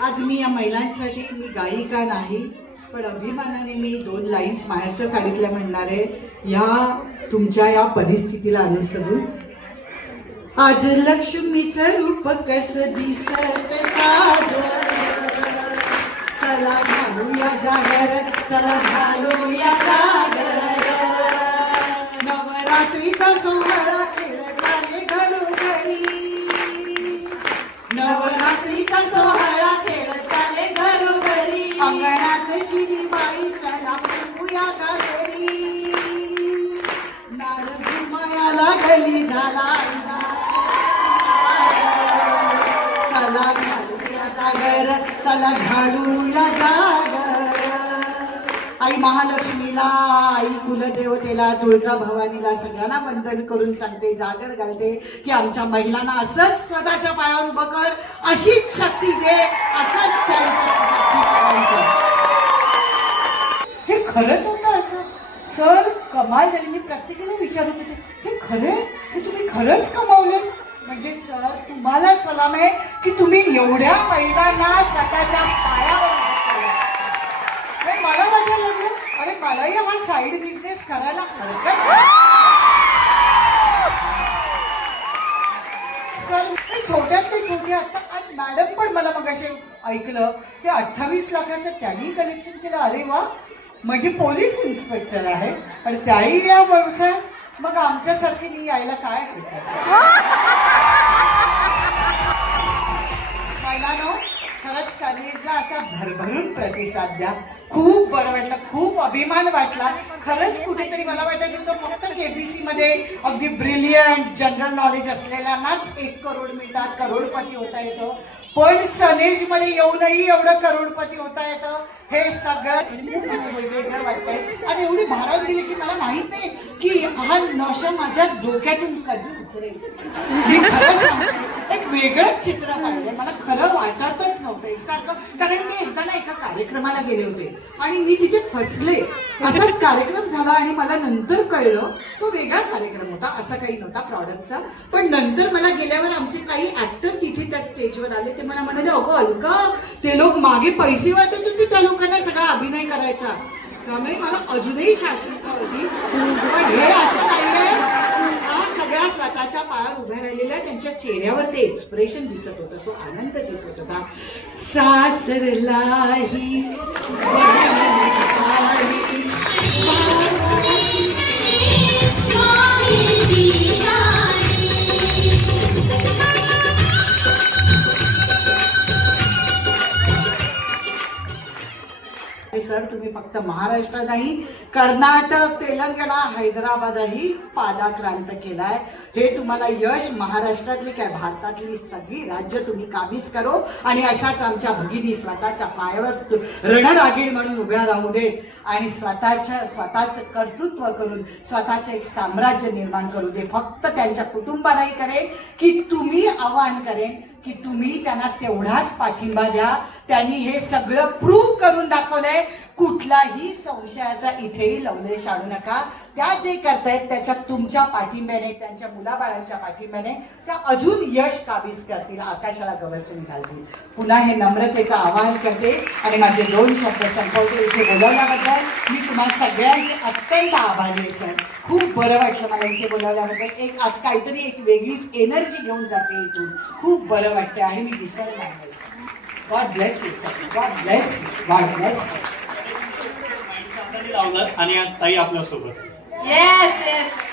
आज मी या महिलांसाठी मी गायिका नाही पण अभिमानाने मी दोन लाईन्स माहेरच्या साडीतल्या म्हणणार आहे. या तुमच्या या परिस्थितीला अनुसरून. आज लक्ष्मीचं रूप कस दिसत साज. चला घालूया जागर चला घालूया जागर. नवरात्रीचा सोहळा. घरोघरी शिरी शिरीबाई चला पुया का घरी नारदी मायाला गली झाला चला घालूया जागर चला घालूया जागर. आई महालक्ष्मी महालक्ष्मीला आई कुलदेवतेला तुळजा भवानीला सगळ्यांना वंदन करून सांगते जागर घालते की आमच्या महिलांना असंच स्वतःच्या पायावर उभं कर अशीच शक्ती दे असंच त्यांचं हे खरंच होतं असं? सर कमाल झाली. मी प्रत्येकाला विचारत होते हे खरे हे तुम्ही खरंच कमावले? म्हणजे सर तुम्हाला सलाम आहे की तुम्ही एवढ्या महिलांना स्वतःच्या पायावर उभं केलं. हे मला वाटायला लागलं अरे मलाही हा साईड बिझनेस करायला हरकत सर हे छोट्यातले छोटे आता आज मॅडम पण मला मग असे ऐकलं की अठ्ठावीस लाखाचं त्यांनी कलेक्शन केलं. अरे वा. म्हणजे पोलीस इन्स्पेक्टर आहे. पण त्याही या व्यवसाय मग आमच्यासारखी मी यायला काय हरकत ना खरंच सर्वेशला असा भरभरून प्रतिसाद द्या. खूप बरं वाटलं खूप अभिमान वाटला. खरंच कुठेतरी मला वाटतं की तो फक्त केबीसी मध्ये अगदी ब्रिलियंट जनरल नॉलेज असलेल्यांनाच एक करोड मिळतात करोडपती होता येतो. पण सनेजमध्ये येऊनही एवढं करोडपती होता येतं. हे सगळं वेगळं वेगवेगळं वाटतंय. आणि एवढी भारत दिली की मला माहीत नाही की हा नशा माझ्या डोक्यातून कधी मी खरं सांगते एक वेगळंच चित्र पाहिलं मला खरं वाटतच नव्हतं एकसारखं. कारण मी एकदा ना एका कार्यक्रमाला गेले होते आणि मी तिथे फसले. असाच कार्यक्रम झाला आणि मला नंतर कळलं तो वेगळा कार्यक्रम होता. असा काही नव्हता प्रॉडक्टचा पण नंतर मला गेल्यावर आमचे काही ऍक्टर तिथे त्या स्टेजवर आले. ते मला म्हणाले अगं अलका ते लोक मागे पैसे वाटत होते त्या लोकांना सगळा अभिनय करायचा. त्यामुळे मला अजूनही शाश्वत होती पण हे असं नाहीये हा सगळ्या स्वतःच्या पायावर उभ्या राहिलेला त्यांच्या चेहऱ्यावर ते एक्सप्रेशन दिसत होतं तो आनंद दिसत होता. सासरलाही सर तुम्ही फक्त महाराष्ट्र नाही कर्नाटक तेलंगणा हैदराबादही पादाक्रांत केलाय. हे तुम्हाला यश महाराष्ट्रातली काय भारतातली सगळी राज्य तुम्ही काबीज करो. आणि अशाच आमच्या भगिनी स्वतःच्या पायावर रणरागीण म्हणून उभ्या राहू दे आणि स्वतःच्या स्वतःचं कर्तृत्व करून स्वतःचं एक साम्राज्य निर्माण करू दे. फक्त त्यांच्या कुटुंबालाही करेन की तुम्ही आवाहन करेन. की तुम्ही त्यांना तेवढाच पाठिंबा द्या. त्यांनी हे सगळं प्रूव्ह करून दाखवलंय. कुठलाही संशयाचा इथेही लवलेश आणू नका. त्या जे करतायत त्याच्यात तुमच्या पाठिंब्याने त्यांच्या मुलाबाळांच्या पाठिंब्याने त्या अजून यश काबीज करतील आकाशाला गवसून घालतील. पुन्हा हे नम्रतेचं आवाहन करते आणि माझे दोन शब्द संपवते इथे बोलवल्याबद्दल. मी तुम्हा सगळ्यांचे अत्यंत आभारी आहे सर. खूप बरं वाटलं मला इथे बोलावल्याबद्दल. एक आज काहीतरी एक वेगळीच एनर्जी घेऊन जाते इथून. खूप बरं वाटते आणि मी विसरणार नाही sir. God bless you sir God bless you God bless you लावलं आणि आज ताई आपल्यासोबत येस येस